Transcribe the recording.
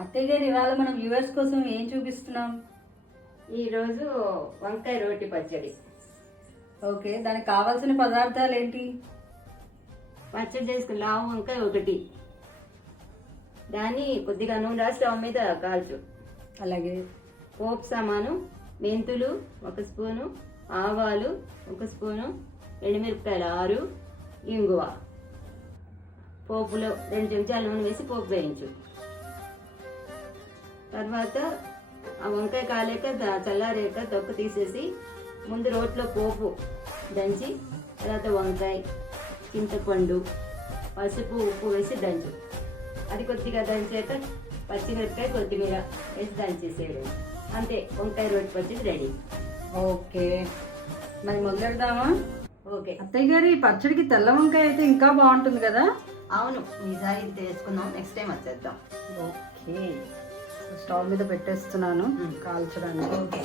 అత్తయ్య గారు ఇవాళ మనం వ్యూవర్స్ కోసం ఏం చూపిస్తున్నాం? ఈరోజు వంకాయ రోటి పచ్చడి. ఓకే, దానికి కావాల్సిన పదార్థాలు ఏంటి? పచ్చడి చేసుకుని లావు వంకాయ ఒకటి, దాన్ని కొద్దిగా నూనె రాసి స్టవ్ మీద కాల్చు. అలాగే పోపు సామాను మెంతులు 1 స్పూను, ఆవాలు 1 స్పూను, ఎండుమిరపకాయలు 6, ఇంగువ. పోపులో 2 చెంచాల నూనె వేసి పోపు వేయించు. తర్వాత ఆ వంకాయ కాలేక చల్లారేక తొక్క తీసేసి ముందు రోట్లో పోపు దంచి, తర్వాత వంకాయ, చింతపండు, పసుపు, ఉప్పు వేసి దంచు. అది కొద్దిగా దంచాక పచ్చిమిరపకాయ, కొత్తిమీర వేసి దంచేసేయడం. అంతే, వంకాయ రోటి పచ్చడి రెడీ. ఓకే, మరి మొదలెడదామా? ఓకే. అత్తయ్య గారు ఈ పచ్చడికి తెల్ల వంకాయ అయితే ఇంకా బాగుంటుంది కదా? అవును, ఈసారి ఇది చేసుకుందాం, నెక్స్ట్ టైం వచ్చేద్దాం. ఓకే, స్టవ్ మీద పెట్టేస్తున్నాను కాల్చడానికి. ఓకే.